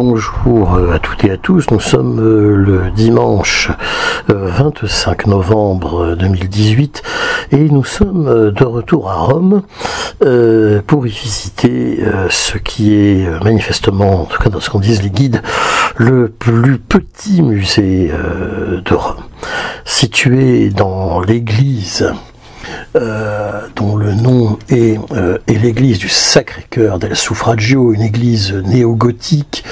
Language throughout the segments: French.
Bonjour à toutes et à tous, nous sommes le dimanche 25 novembre 2018 et nous sommes de retour à Rome pour y visiter ce qui est manifestement, en tout cas dans ce qu'en disent les guides, le plus petit musée de Rome, situé dans l'église dont le nom est l'église du Sacré-Cœur del Suffragio, une église néo-gothique,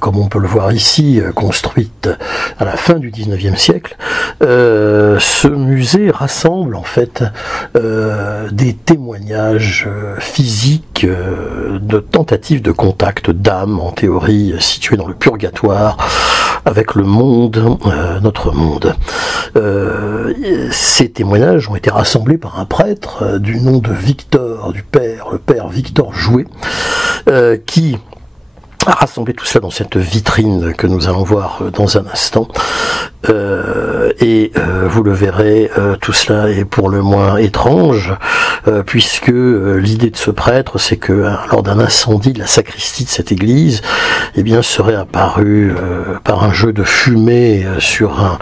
comme on peut le voir ici, construite à la fin du XIXe siècle. Ce musée rassemble en fait des témoignages physiques de tentatives de contact d'âmes, en théorie situées dans le purgatoire, avec le monde, notre monde. Ces témoignages ont été rassemblés par un prêtre du nom de Victor, le père Victor Jouet, qui a rassemblé tout cela dans cette vitrine que nous allons voir dans un instant. Vous le verrez, tout cela est pour le moins étrange, puisque l'idée de ce prêtre, c'est que lors d'un incendie de la sacristie de cette église, eh bien, serait apparu par un jeu de fumée sur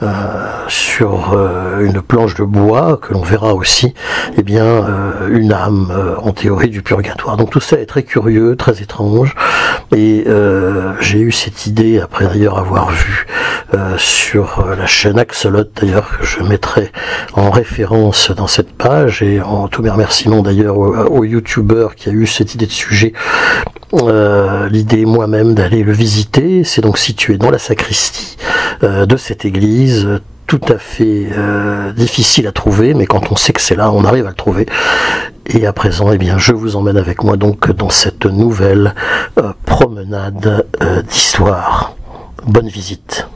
une planche de bois, que l'on verra aussi, eh bien, une âme en théorie du purgatoire. Donc tout ça est très curieux, très étrange, et j'ai eu cette idée après d'ailleurs avoir vu sur la chaîne Axolot, d'ailleurs, que je mettrai en référence dans cette page, et en tous mes remerciements d'ailleurs au youtubeur qui a eu cette idée de sujet, l'idée moi-même d'aller le visiter. C'est donc situé dans la sacristie de cette église, tout à fait difficile à trouver, mais quand on sait que c'est là, on arrive à le trouver. Et à présent, eh bien, je vous emmène avec moi donc dans cette nouvelle promenade d'histoire. Bonne visite.